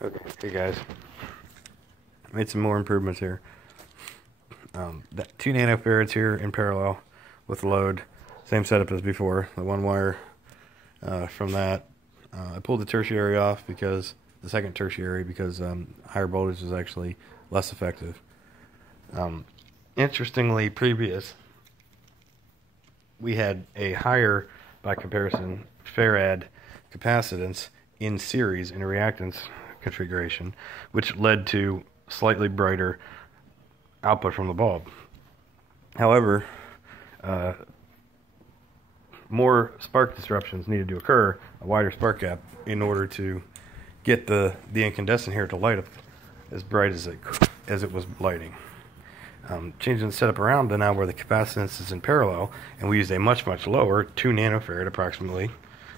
Okay, hey guys, made some more improvements here. 2 nanofarads here in parallel with the load, same setup as before. The one wire from that. I pulled the tertiary off because the second tertiary because higher voltage is actually less effective. Interestingly, previous we had a higher, by comparison, farad capacitance in series in a reactance configuration, which led to slightly brighter output from the bulb. However, more spark disruptions needed to occur, a wider spark gap, in order to get the incandescent here to light up as bright as it was lighting. Changing the setup around to now where the capacitance is in parallel, and we used a much lower 2 nanofarad approximately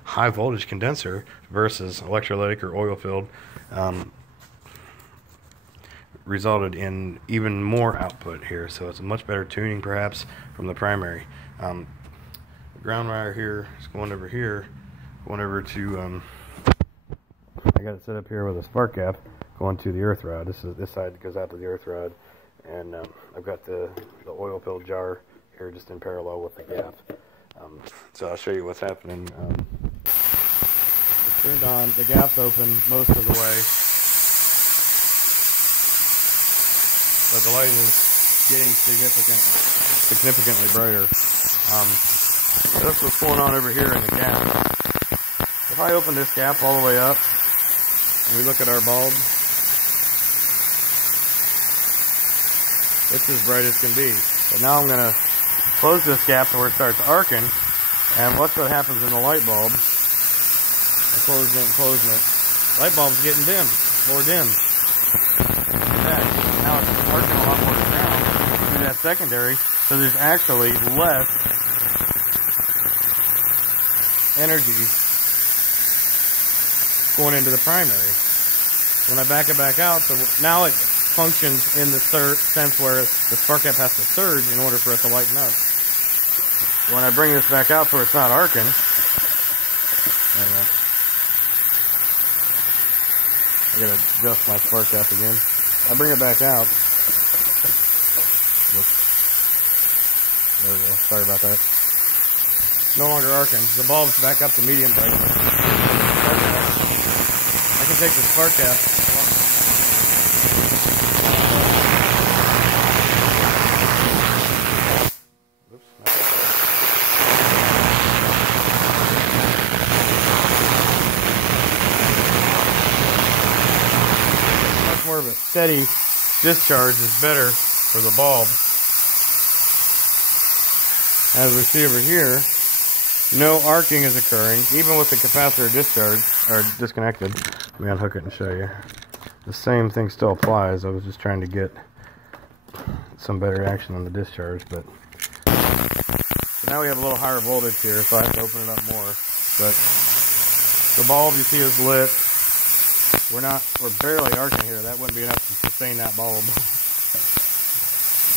high voltage condenser versus electrolytic or oil filled, resulted in even more output here. So it's a much better tuning perhaps from the primary. The ground wire here is going over here, going over to I got it set up here with a spark gap going to the earth rod. This side goes out to the earth rod, and I've got the oil filled jar here just in parallel with the gap. So I'll show you what's happening. It's turned on, the gap's open most of the way, but the light is getting significantly brighter. That's what's going on over here in the gap. If I open this gap all the way up and we look at our bulb, it's as bright as can be. But now I'm going to close this gap to where it starts arcing, and watch what happens in the light bulb. I'm closing it and closing it. Light bulb's getting dim, more dim. Now it's arcing a lot more down through that secondary, so there's actually less energy going into the primary. When I back it back out, so now it functions in the sense where the spark gap has to surge in order for it to lighten up. When I bring this back out where it's not arcing, I gotta adjust my spark gap again. I bring it back out. Whoops. There we go. Sorry about that. No longer arcing. The bulb's back up to medium brightness. I can take the spark gap. More of a steady discharge is better for the bulb. As we see over here, no arcing is occurring, even with the capacitor discharge or disconnected. Let me unhook it and show you. The same thing still applies. I was just trying to get some better action on the discharge, but so now we have a little higher voltage here, so I have to open it up more. But the bulb you see is lit. We're barely arcing here. That wouldn't be enough to sustain that bulb.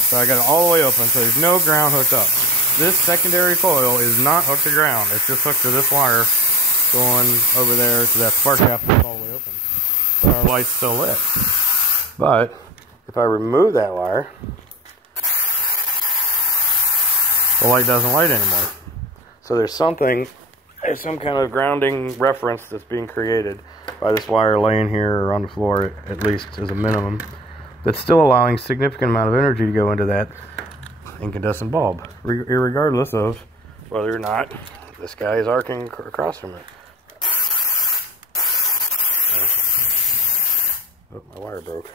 So I got it all the way open, so there's no ground hooked up. This secondary coil is not hooked to ground. It's just hooked to this wire going over there to that spark gap that's all the way open. But our light's still lit. But if I remove that wire, the light doesn't light anymore. So there's some kind of grounding reference that's being created by this wire laying here or on the floor, at least as a minimum, that's still allowing significant amount of energy to go into that incandescent bulb, irregardless of whether or not this guy is arcing across from it. Oh, my wire broke.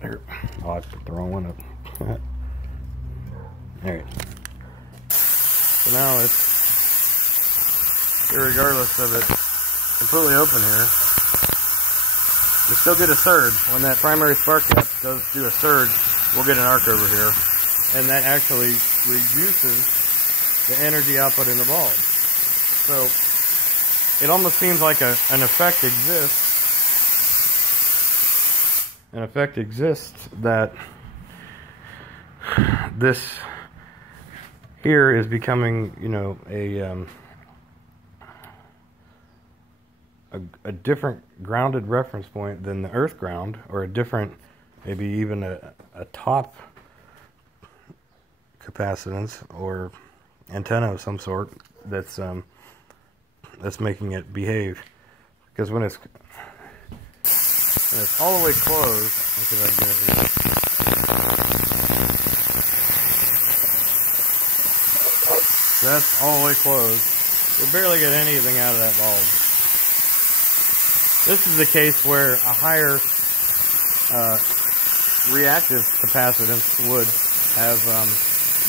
There. Oh, I put the wrong one up. Alright. So now it's irregardless of it completely open here. You still get a surge. When that primary spark gap does do a surge, we'll get an arc over here. And that actually reduces the energy output in the bulb. So it almost seems like an effect exists. An effect exists that this here is becoming, you know, a a different grounded reference point than the earth ground, or a different, maybe even a top capacitance or antenna of some sort that's making it behave. Because when it's all the way closed, let's see if I can get it here. That's all the way closed. You barely get anything out of that bulb. This is the case where a higher reactive capacitance would have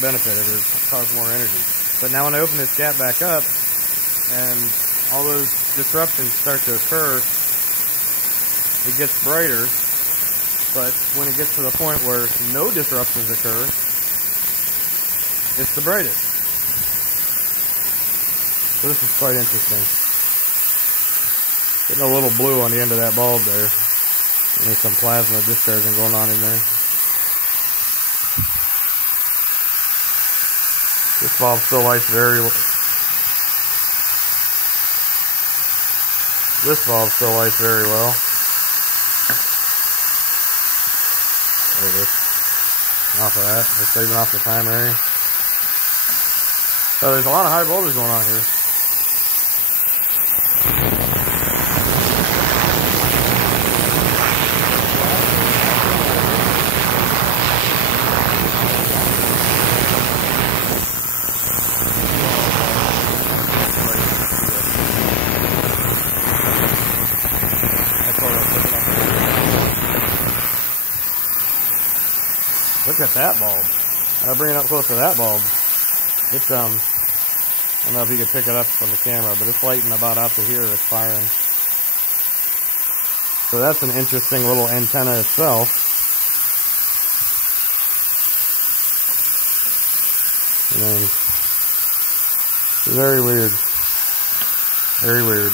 benefited or caused more energy. But now when I open this gap back up and all those disruptions start to occur, it gets brighter. But when it gets to the point where no disruptions occur, it's the brightest. So this is quite interesting. Getting a little blue on the end of that bulb there. There's some plasma discharging going on in there. This bulb still lights very well. This bulb still lights very well. There it is. Off of that. Just saving off the primary. So there's a lot of high voltage going on here. Look at that bulb. I'll bring it up close to that bulb. It's, I don't know if you can pick it up on the camera, but it's lighting about out to here. It's firing. So that's an interesting little antenna itself. And then, very weird. Very weird.